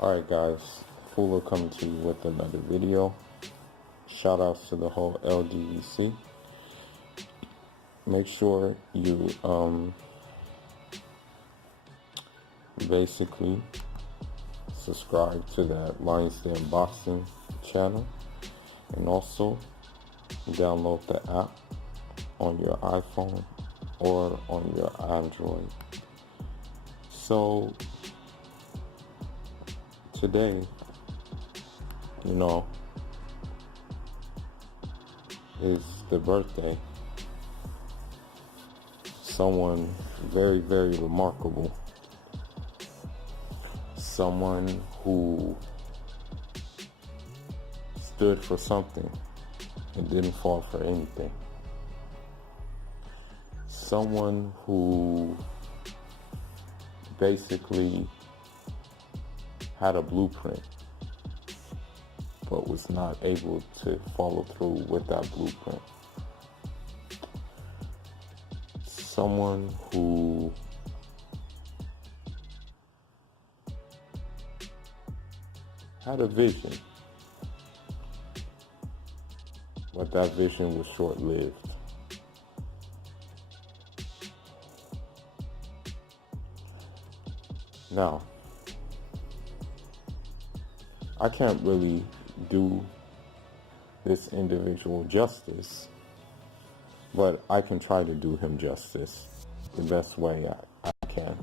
Alright guys, Fuller coming to you with another video. Shout outs to the whole LGBTC. Make sure you basically subscribe to that Lions Den Boxing channel, and also download the app on your iPhone or on your Android. So today, is the birthday. Someone very, very remarkable. Someone who stood for something and didn't fall for anything. Someone who basically had a blueprint, but was not able to follow through with that blueprint. Someone who had a vision, but that vision was short-lived. Now, I can't really do this individual justice, but I can try to do him justice the best way I can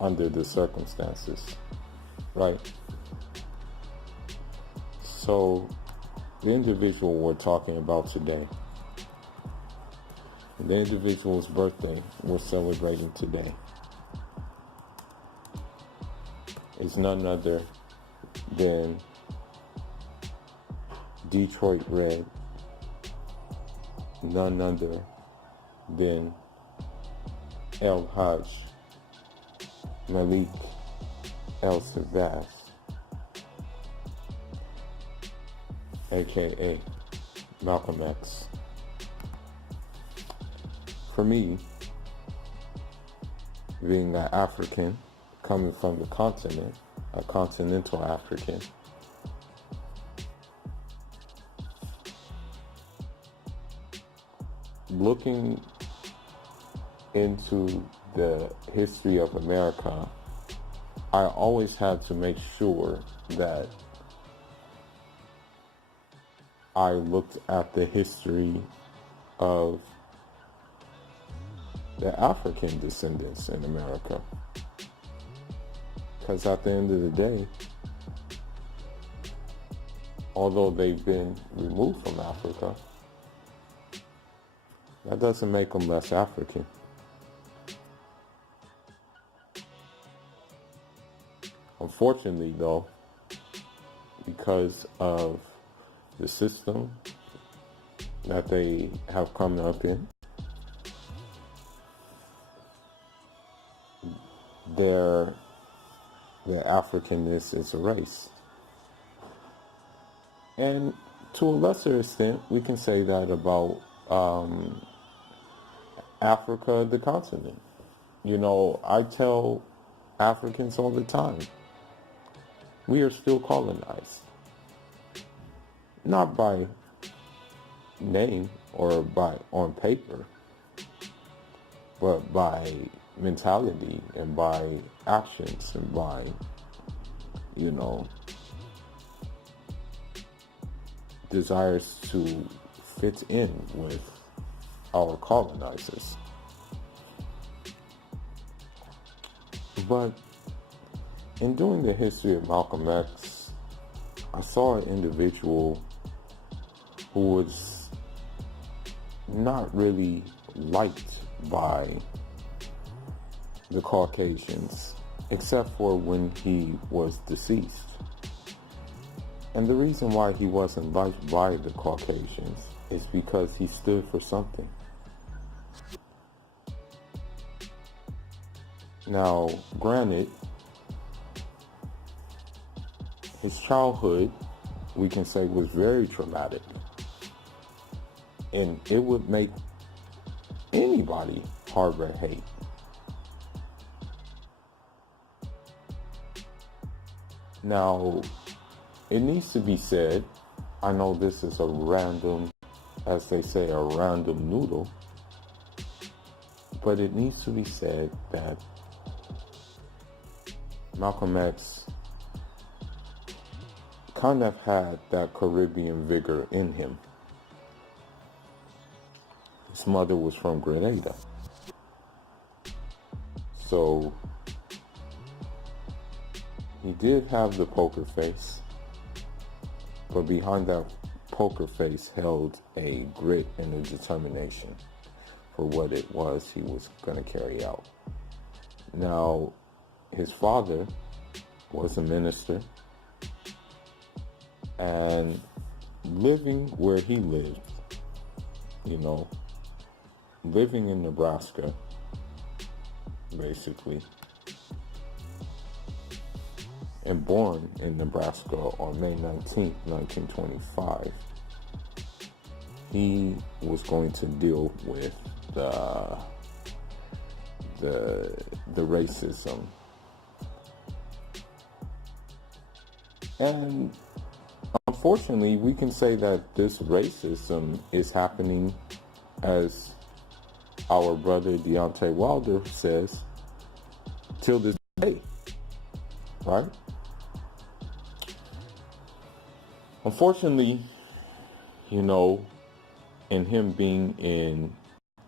under the circumstances, right? So, the individual we're talking about today, the individual's birthday we're celebrating today, is none other than Detroit Red, none other than El Hajj Malik El Savas, aka Malcolm X. For me, being an African coming from the continent, a continental African, looking into the history of America, I always had to make sure that I looked at the history of the African descendants in America. Because at the end of the day, although they've been removed from Africa, that doesn't make them less African. Unfortunately, though, because of the system that they have come up in, their Africanness is erased. And to a lesser extent, we can say that about Africa, the continent. I tell Africans all the time, we are still colonized. Not by name or by on paper, but by mentality and by actions and by, desires to fit in with our colonizers. But in doing the history of Malcolm X, I saw an individual who was not really liked by the Caucasians, except for when he was deceased. And the reason why he wasn't liked by the Caucasians is because he stood for something. Now, granted, his childhood, we can say, was very traumatic. And it would make anybody harbor hate. Now, it needs to be said, I know this is a random, as they say, a random noodle, but it needs to be said that Malcolm X kind of had that Caribbean vigor in him. His mother was from Grenada. So he did have the poker face, but behind that poker face held a grit and a determination for what it was he was going to carry out. Now, his father was a minister, and living where he lived, living in Nebraska, basically, and born in Nebraska on May 19th, 1925, he was going to deal with the racism. And unfortunately, we can say that this racism is happening, as our brother Deontay Wilder says, till this day, right? Unfortunately, in him being in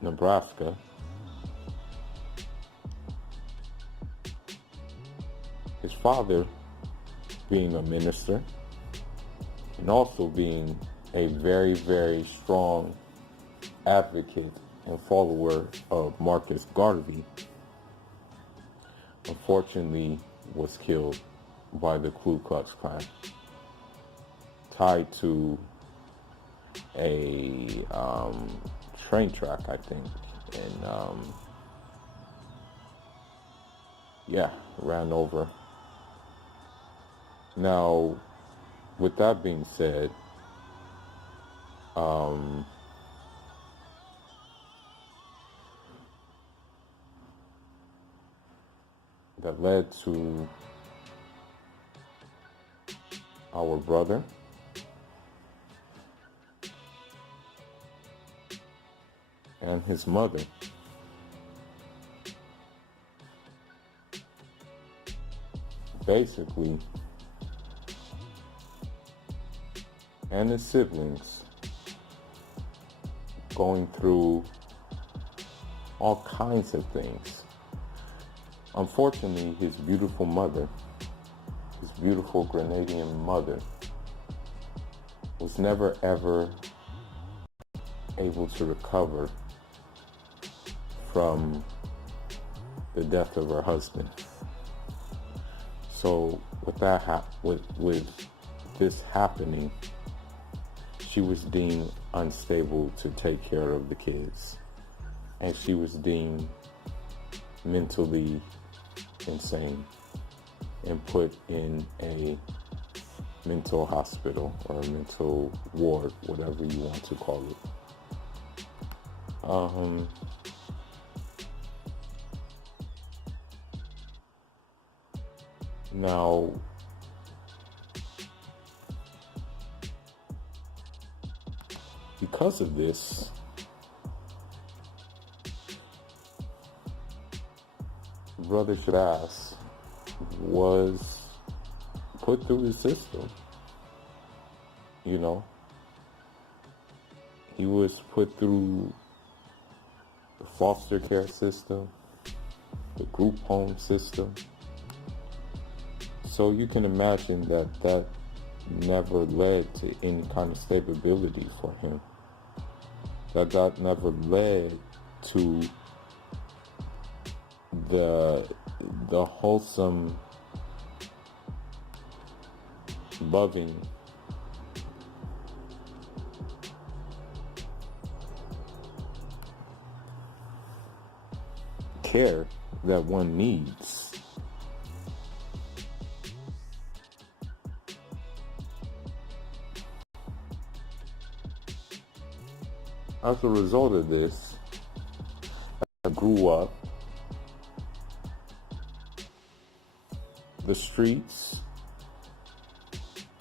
Nebraska, his father being a minister, and also being a very, very strong advocate and follower of Marcus Garvey, unfortunately was killed by the Ku Klux Klan, tied to a train track, I think, and ran over. Now, with that being said, that led to our brother and his mother basically, and his siblings, going through all kinds of things. Unfortunately, his beautiful mother, his beautiful Grenadian mother, was never ever able to recover from the death of her husband. So with that with this happening, she was deemed unstable to take care of the kids, and she was deemed mentally insane and put in a mental hospital or a mental ward, whatever you want to call it. Now, because of this, Brother Shabazz was put through the system. He was put through the foster care system, the group home system. So you can imagine that never led to any kind of stability for him. That never led to the wholesome, loving, care that one needs. As a result of this, I grew up. The streets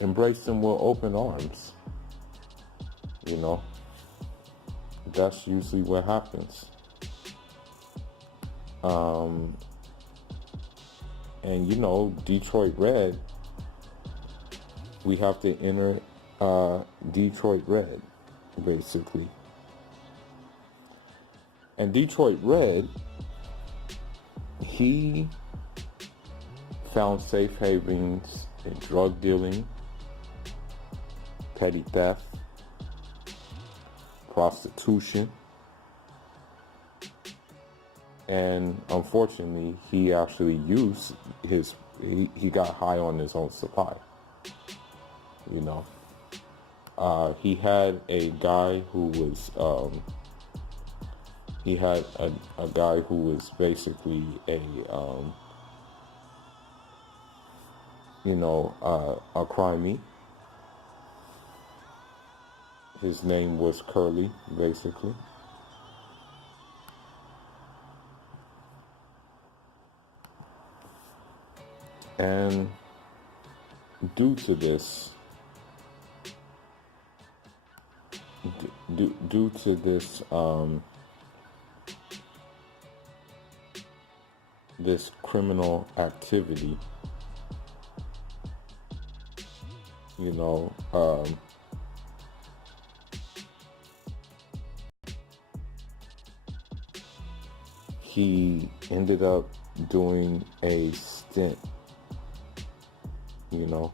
embraced him with open arms. You know, that's usually what happens. And you know, Detroit Red, we have to enter Detroit Red, basically. And Detroit Red, he found safe havens in drug dealing, petty theft, prostitution, and unfortunately, he actually used he got high on his own supply. You know, he had a guy who was a guy who was basically a crimey. His name was Curly, basically. And due to this, this criminal activity, you know, he ended up doing a stint, you know.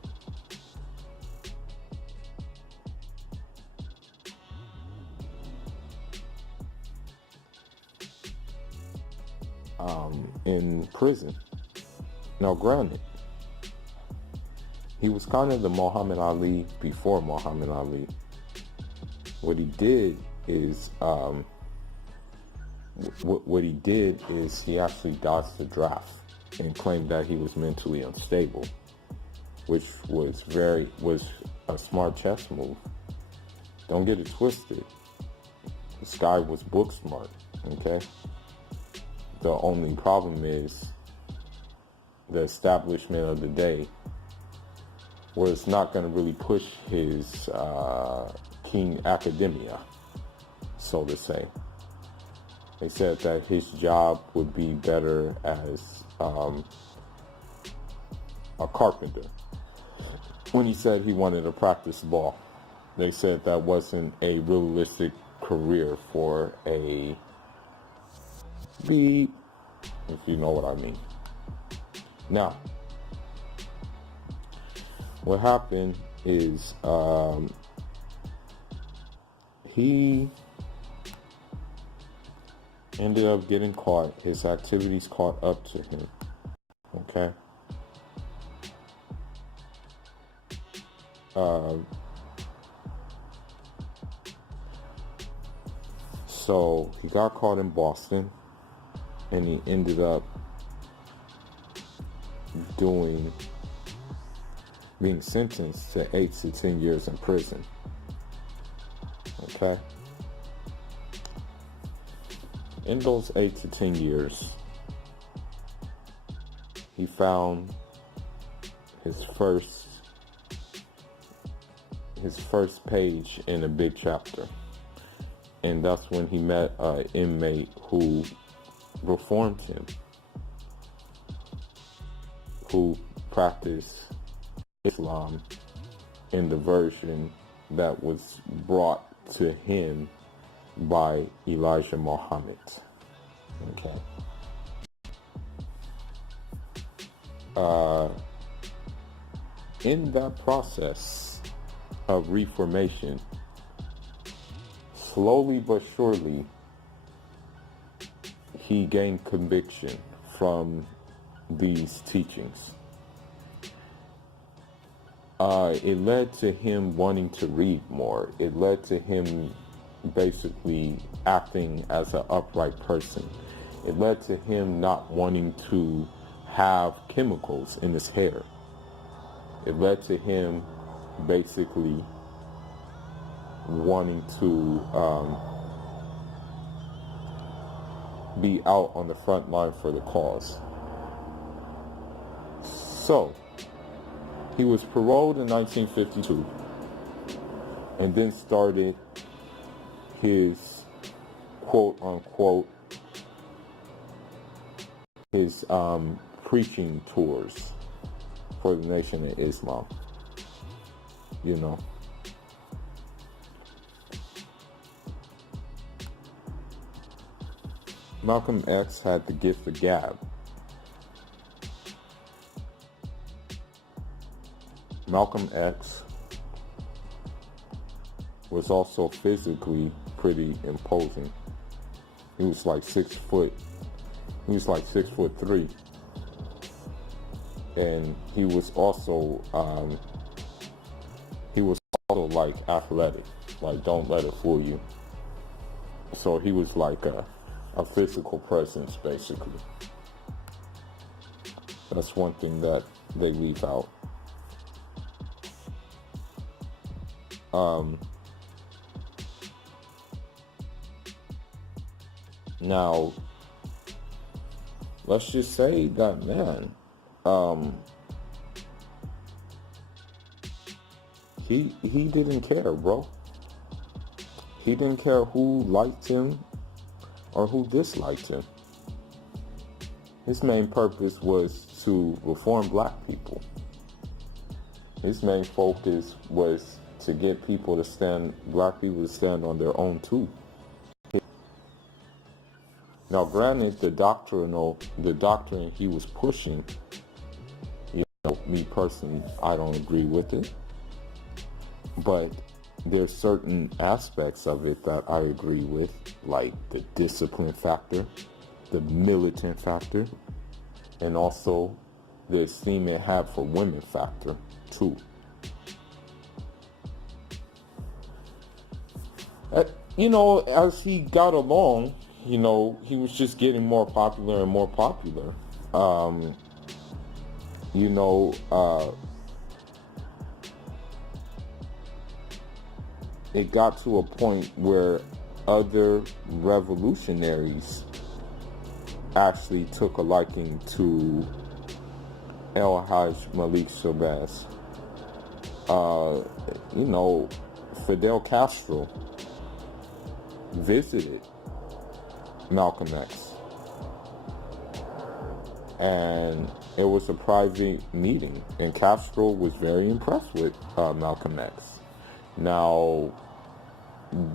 In prison. Now, granted, he was kind of the Muhammad Ali before Muhammad Ali. What he did is, he actually dodged the draft and claimed that he was mentally unstable, which was a smart chess move. Don't get it twisted. This guy was book smart, okay? The only problem is the establishment of the day was not going to really push his King Academia, so to say. They said that his job would be better as a carpenter. When he said he wanted to practice law, they said that wasn't a realistic career for a beep, if you know what I mean. Now, what happened is he ended up getting caught. His activities caught up to him. Okay. So he got caught in Boston, and he ended up being sentenced to 8 to 10 years in prison. Okay? In those 8 to 10 years, he found his first page in a big chapter. And that's when he met an inmate who reformed him, who practiced Islam in the version that was brought to him by Elijah Muhammad. Okay. In that process of reformation, slowly but surely, he gained conviction from these teachings. It led to him wanting to read more. It led to him basically acting as an upright person. It led to him not wanting to have chemicals in his hair. It led to him basically wanting to be out on the front line for the cause. So, He was paroled in 1952 and then started his quote unquote his preaching tours for the Nation of Islam. You know, Malcolm X had the gift of gab. Malcolm X was also physically pretty imposing. He was like 6 foot. He was like 6'3", and he was also like athletic. Like, don't let it fool you. So he was like a physical presence, basically. That's one thing that they leave out. Now, let's just say that man, he didn't care, bro. He didn't care who liked him or who disliked him. His main purpose was to reform black people. His main focus was to get black people to stand on their own too. Now, granted, the doctrine he was pushing, me personally, I don't agree with it. But there's certain aspects of it that I agree with, like the discipline factor, the militant factor, and also the esteem it had for women factor, too. As he got along, he was just getting more popular and more popular. It got to a point where other revolutionaries actually took a liking to El-Hajj Malik Shabazz. Fidel Castro visited Malcolm X, and it was a private meeting, and Castro was very impressed with Malcolm X. Now,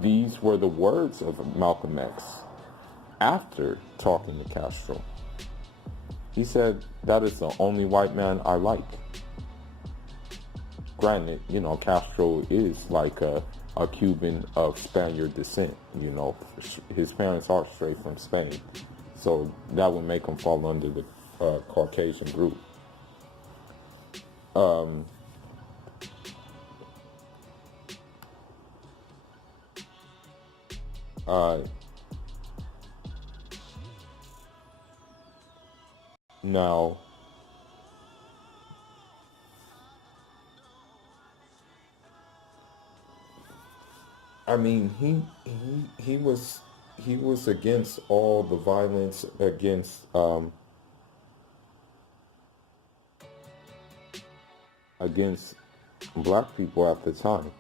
these were the words of Malcolm X after talking to Castro. He said, "That is the only white man I like." Granted, Castro is like a Cuban of Spaniard descent. His parents are straight from Spain, so that would make him fall under the Caucasian group. Now, I mean, he was against all the violence against black people at the time,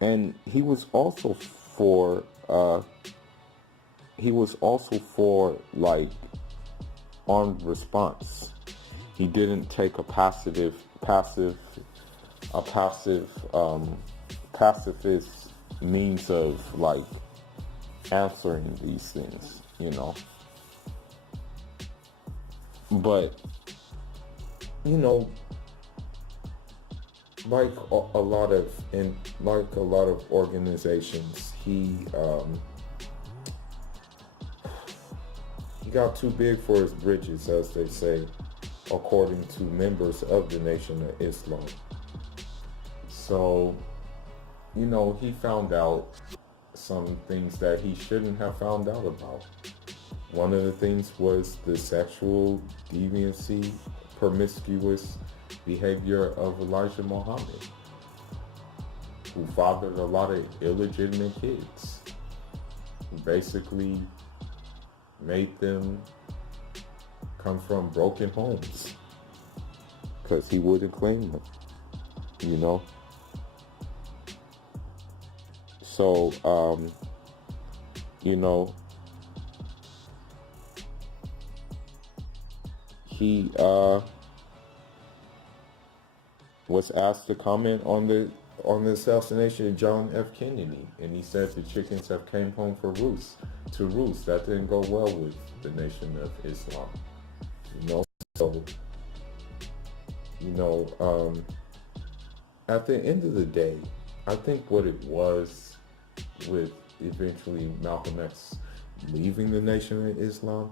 and he was also for like armed response. He didn't take a pacifist means of like answering these things, But like a lot of organizations, he got too big for his britches, as they say, according to members of the Nation of Islam. So, he found out some things that he shouldn't have found out about. One of the things was the sexual deviancy, promiscuous behavior of Elijah Muhammad, who fathered a lot of illegitimate kids. He basically made them come from broken homes, because he wouldn't claim them, you know. So, you know, he was asked to comment on the assassination of John F. Kennedy, and he said the chickens have came home to roost. That didn't go well with the Nation of Islam, you know. So, you know, at the end of the day, I think what it was with eventually Malcolm X leaving the Nation of Islam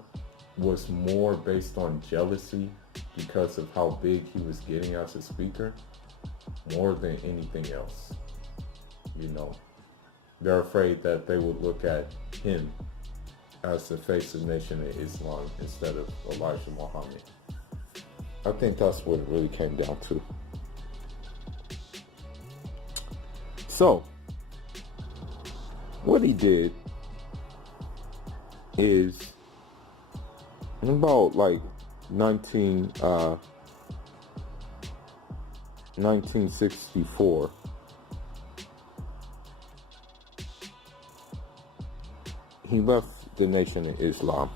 was more based on jealousy because of how big he was getting as a speaker, more than anything else. You know, they're afraid that they would look at him as the face of Nation of Islam instead of Elijah Muhammad. I think that's what it really came down to. So, what he did is, in about like 1964, he left the Nation of Islam.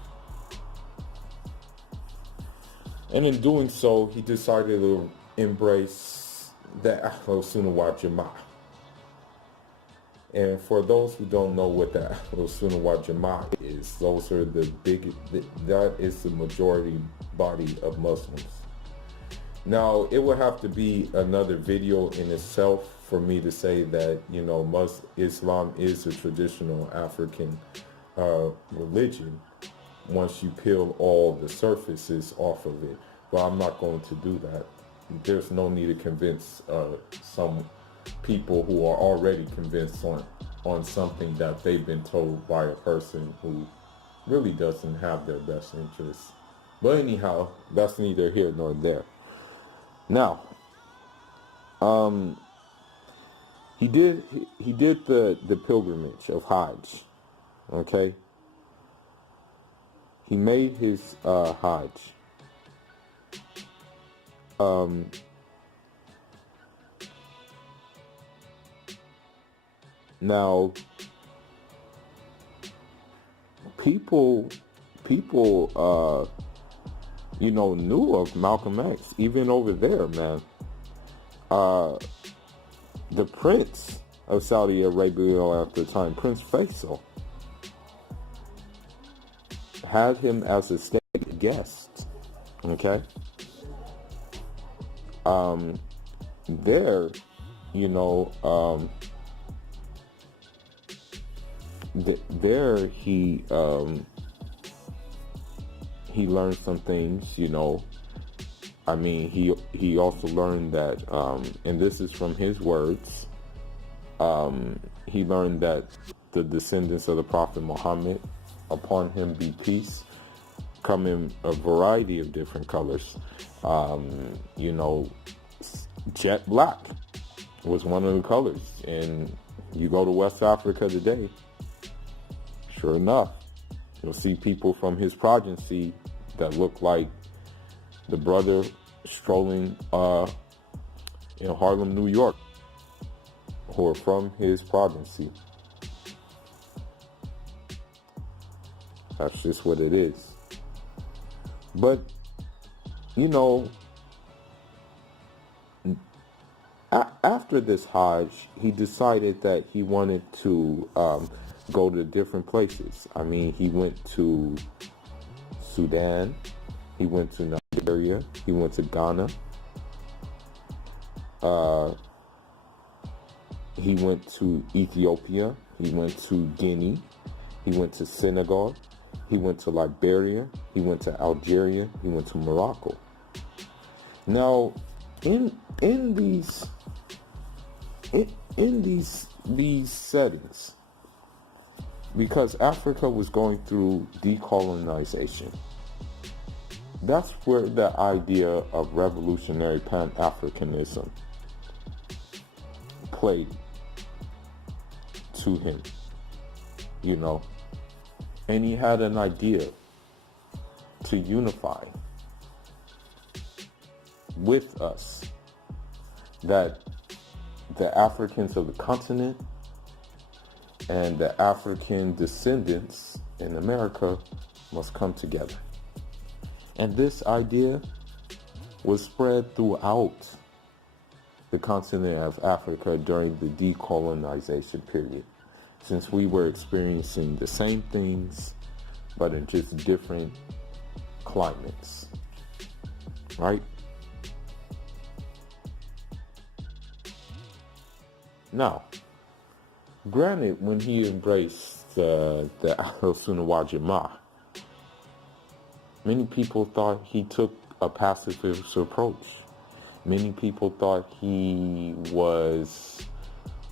And in doing so, he decided to embrace the Ahlus Sunnah wal Jama'ah. And for those who don't know what the Ahlus Sunnah wal Jama'ah is, those are that is the majority body of Muslims. Now, it would have to be another video in itself for me to say that, you know, Islam is a traditional African religion once you peel all the surfaces off of it. But I'm not going to do that. There's no need to convince some people who are already convinced on something that they've been told by a person who really doesn't have their best interests. But anyhow, that's neither here nor there. Now, he did the pilgrimage of Hajj. Okay, he made his Hajj. Now, people, you know, knew of Malcolm X, even over there, man. The Prince of Saudi Arabia at the time, Prince Faisal, had him as a state guest. Okay. There, you know, there he learned some things, you know. I mean, he also learned that, and this is from his words, he learned that the descendants of the Prophet Muhammad, upon him be peace, come in a variety of different colors. You know, jet black was one of the colors. And you go to West Africa today, sure enough, you'll see people from his progeny that look like the brother strolling in Harlem, New York, who are from his progeny. That's just what it is. But, you know, after this Hajj, he decided that he wanted to go to different places. I mean, he went to Sudan, he went to Nigeria, he went to Ghana, he went to Ethiopia, he went to Guinea, he went to Senegal, he went to Liberia, he went to Algeria, he went to Morocco. Now, in these settings, because Africa was going through decolonization, that's where the idea of revolutionary Pan-Africanism played to him, you know. And he had an idea to unify with us, that the Africans of the continent and the African descendants in America must come together. And this idea was spread throughout the continent of Africa during the decolonization period, since we were experiencing the same things, but in just different climates, right? Now, granted, when he embraced the Ahl Sunnah Jama'ah, many people thought he took a pacifist approach. Many people thought he was,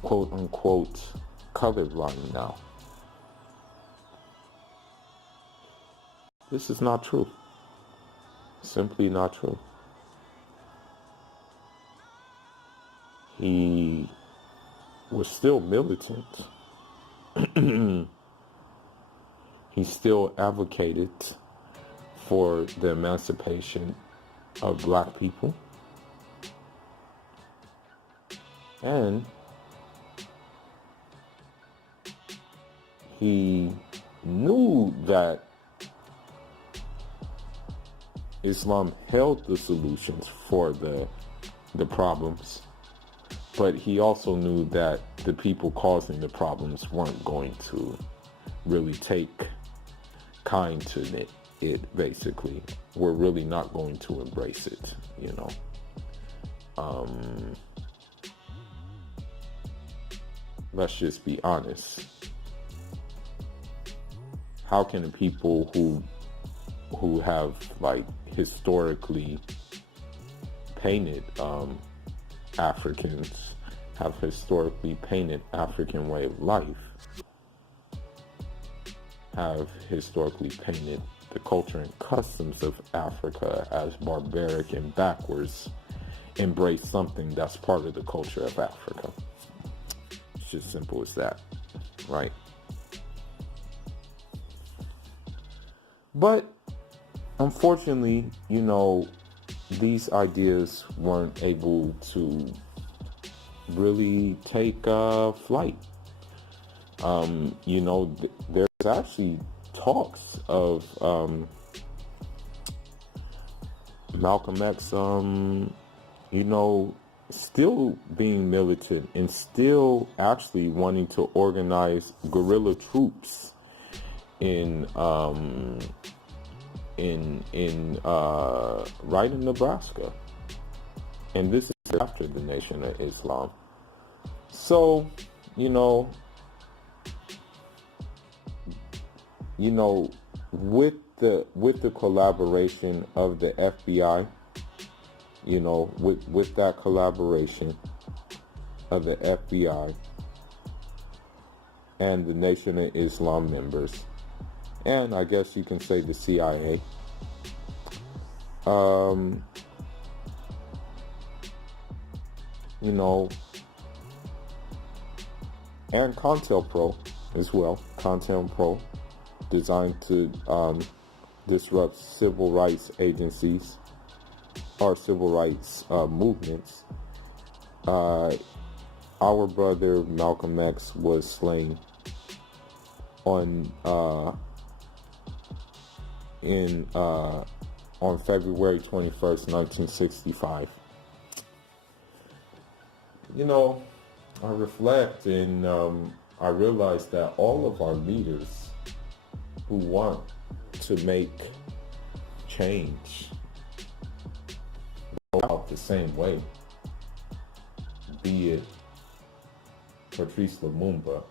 quote unquote, colorblind now. This is not true. Simply not true. He was still militant. He still advocated for the emancipation of black people. And he knew that Islam held the solutions for the problems, but he also knew that the people causing the problems weren't going to really take kind to it basically. We're really not going to embrace it, you know. Let's just be honest. How can the people who have like historically painted Africans, have historically painted African way of life, have historically painted the culture and customs of Africa as barbaric and backwards, embrace something that's part of the culture of Africa? It's just simple as that, right? But unfortunately, you know, these ideas weren't able to really take flight. You know, there's actually talks of Malcolm X, you know, still being militant and still actually wanting to organize guerrilla troops in right in Nebraska. And this is after the Nation of Islam. So, you know, with the collaboration of the FBI, you know, with that collaboration of the FBI and the Nation of Islam members, and I guess you can say the CIA, you know, and CONTELPRO as well. CONTELPRO, designed to disrupt civil rights agencies or civil rights movements. Our brother Malcolm X was slain on February 21st, 1965. You know, I reflect and I realize that all of our leaders who want to make change go out the same way, be it Patrice Lumumba,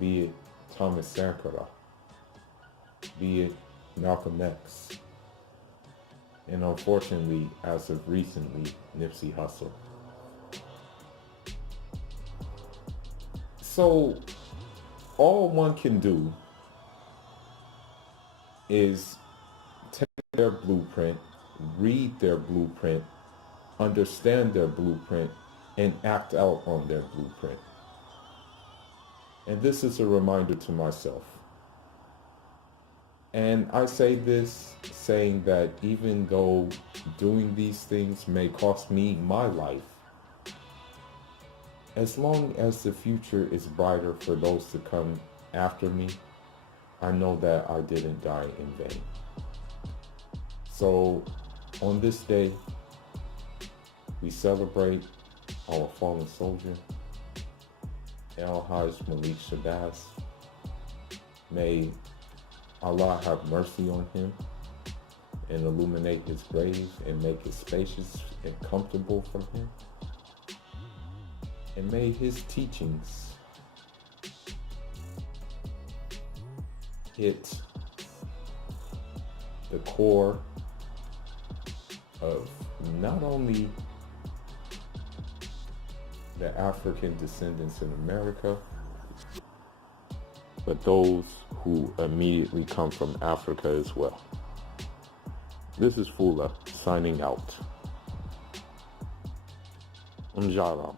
be it Thomas Sankara, be it Malcolm X, and unfortunately, as of recently, Nipsey Hussle. So, all one can do is take their blueprint, read their blueprint, understand their blueprint, and act out on their blueprint. And this is a reminder to myself. And I say this saying that even though doing these things may cost me my life, as long as the future is brighter for those to come after me, I know that I didn't die in vain. So on this day, we celebrate our fallen soldier, El-Hajj Malik Shabazz. May Allah have mercy on him and illuminate his grave and make it spacious and comfortable for him. And may his teachings hit the core of not only the African descendants in America, but those who immediately come from Africa as well. This is Fula signing out. Umjalam.